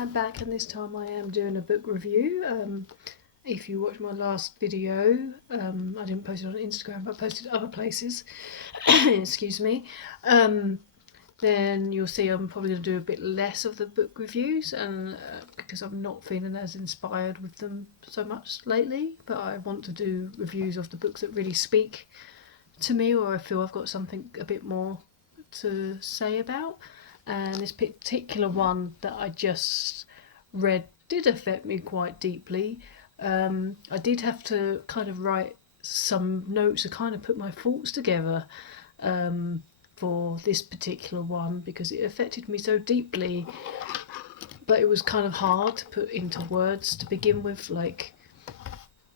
I'm back, and this time I am doing a book review. If you watched my last video, I didn't post it on Instagram, but I posted other places. Excuse me. Then you'll see I'm probably going to do a bit less of the book reviews, and because I'm not feeling as inspired with them so much lately. But I want to do reviews of the books that really speak to me, or I feel I've got something a bit more to say about. And this particular one that I just read did affect me quite deeply. I did have to kind of write some notes to kind of put my thoughts together for this particular one, because it affected me so deeply, but it was kind of hard to put into words to begin with, like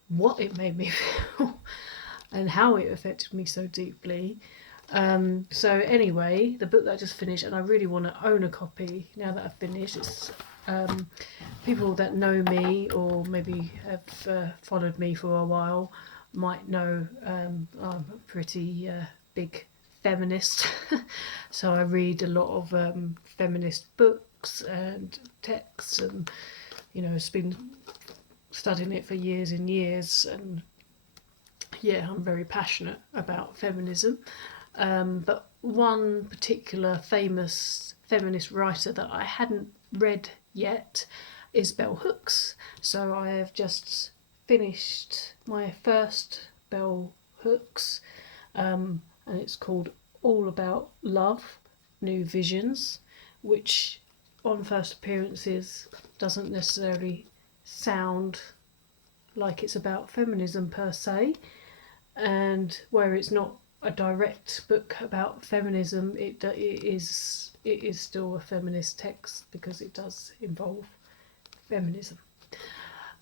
what it made me feel and how it affected me so deeply. So anyway, the book that I just finished, and I really want to own a copy now that I've finished. It's people that know me or maybe have followed me for a while might know I'm a pretty big feminist. So I read a lot of feminist books and texts, and it's been studying it for years and years, and yeah, I'm very passionate about feminism. But one particular famous feminist writer that I hadn't read yet is Bell Hooks. So I have just finished my first Bell Hooks, and it's called All About Love, New Visions, which on first appearances doesn't necessarily sound like it's about feminism per se, and where it's not a direct book about feminism, it is still a feminist text because it does involve feminism.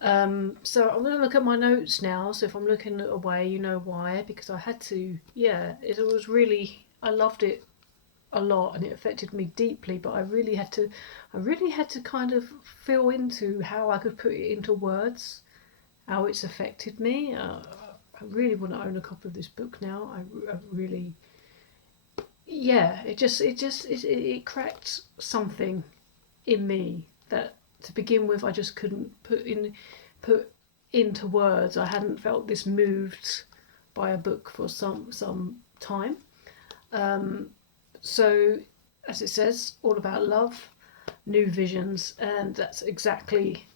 So I'm going to look at my notes now. So if I'm looking away, you know why, because I had to. Yeah, it was really, I loved it a lot and it affected me deeply. But I really had to kind of feel into how I could put it into words, how it's affected me. I really want to own a copy of this book now. I really, yeah. It cracked something in me that, to begin with, I just couldn't put into words. I hadn't felt this moved by a book for some time. So, as it says, all about love, new visions, and that's exactly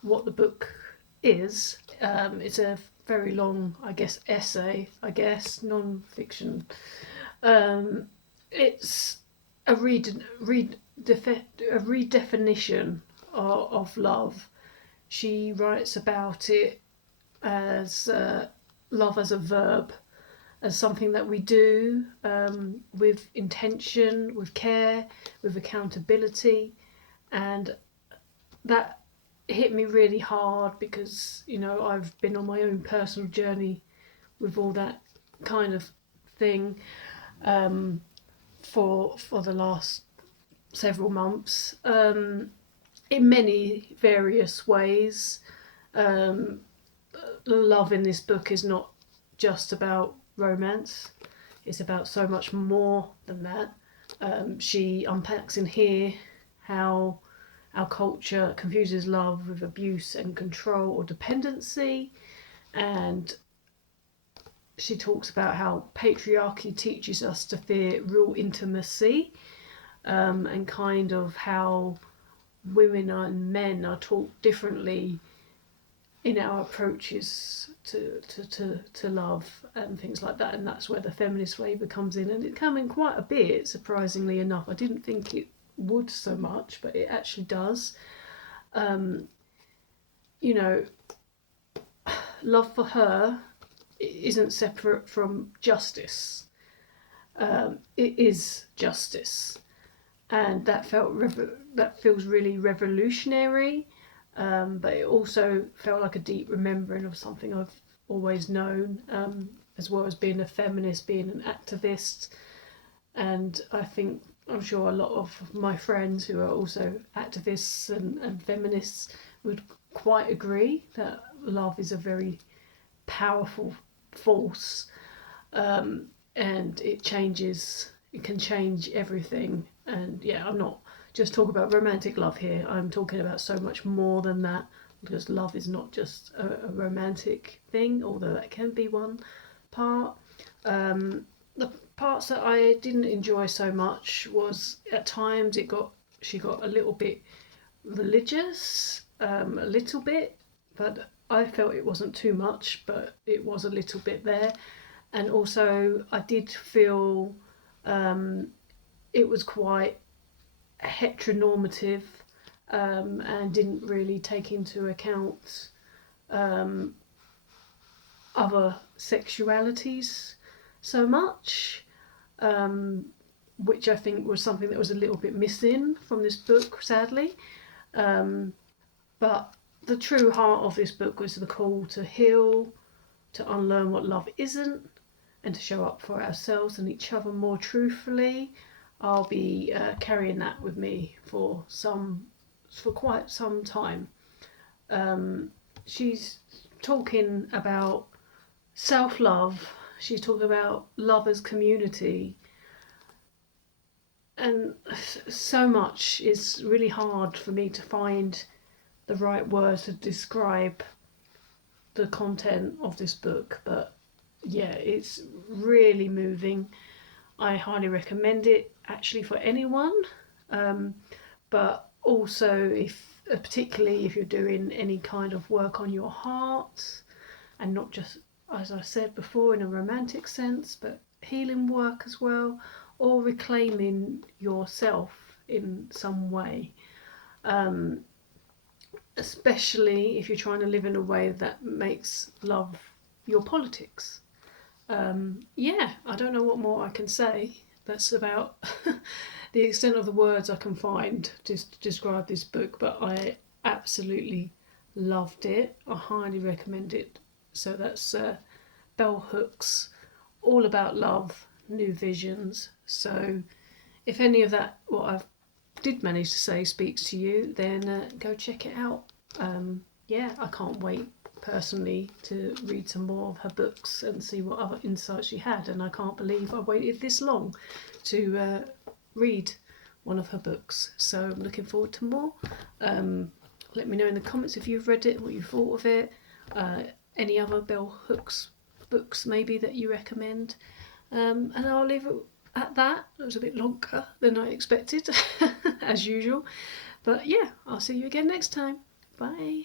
what the book is. It's a very long, I guess, essay, non-fiction. It's a redefinition of love. She writes about it as love as a verb, as something that we do with intention, with care, with accountability, and that hit me really hard because I've been on my own personal journey with all that kind of thing for the last several months, in many various ways. Love in this book is not just about romance, it's about so much more than that. She unpacks in here how our culture confuses love with abuse and control or dependency, and she talks about how patriarchy teaches us to fear real intimacy, and kind of how women and men are taught differently in our approaches to love and things like that, and that's where the feminist flavour comes in, and it comes in quite a bit, surprisingly enough. I didn't think it would so much, but it actually does. Love for her isn't separate from justice. It is justice, and that feels really revolutionary. But it also felt like a deep remembering of something I've always known, as well as being a feminist, being an activist. And I'm sure a lot of my friends who are also activists and feminists would quite agree that love is a very powerful force, and it can change everything. And yeah, I'm not just talk about romantic love here. I'm talking about so much more than that, because love is not just a romantic thing, although that can be one part. The parts that I didn't enjoy so much was at times she got a little bit religious, a little bit, but I felt it wasn't too much, but it was a little bit there. And also, I did feel it was quite heteronormative, and didn't really take into account other sexualities so much, which I think was something that was a little bit missing from this book, sadly. But the true heart of this book was the call to heal, to unlearn what love isn't, and to show up for ourselves and each other more truthfully. I'll be carrying that with me for quite some time. She's talking about self-love. She's talking about love as community, and so much is really hard for me to find the right words to describe the content of this book. But yeah, it's really moving. I highly recommend it, actually, for anyone, but also particularly if you're doing any kind of work on your heart, and not just, as I said before, in a romantic sense, but healing work as well, or reclaiming yourself in some way. Especially if you're trying to live in a way that makes love your politics. Yeah, I don't know what more I can say. That's about the extent of the words I can find to describe this book, but I absolutely loved it. I highly recommend it. So that's Bell Hooks, All About Love, New Visions. So if any of that, what I did manage to say, speaks to you, then go check it out. Yeah, I can't wait personally to read some more of her books and see what other insights she had, and I can't believe I waited this long to read one of her books, so I'm looking forward to more. Let me know in the comments if you've read it, what you thought of it, any other Bell Hooks books maybe that you recommend, and I'll leave it at that. It was a bit longer than I expected as usual, but yeah, I'll see you again next time. Bye.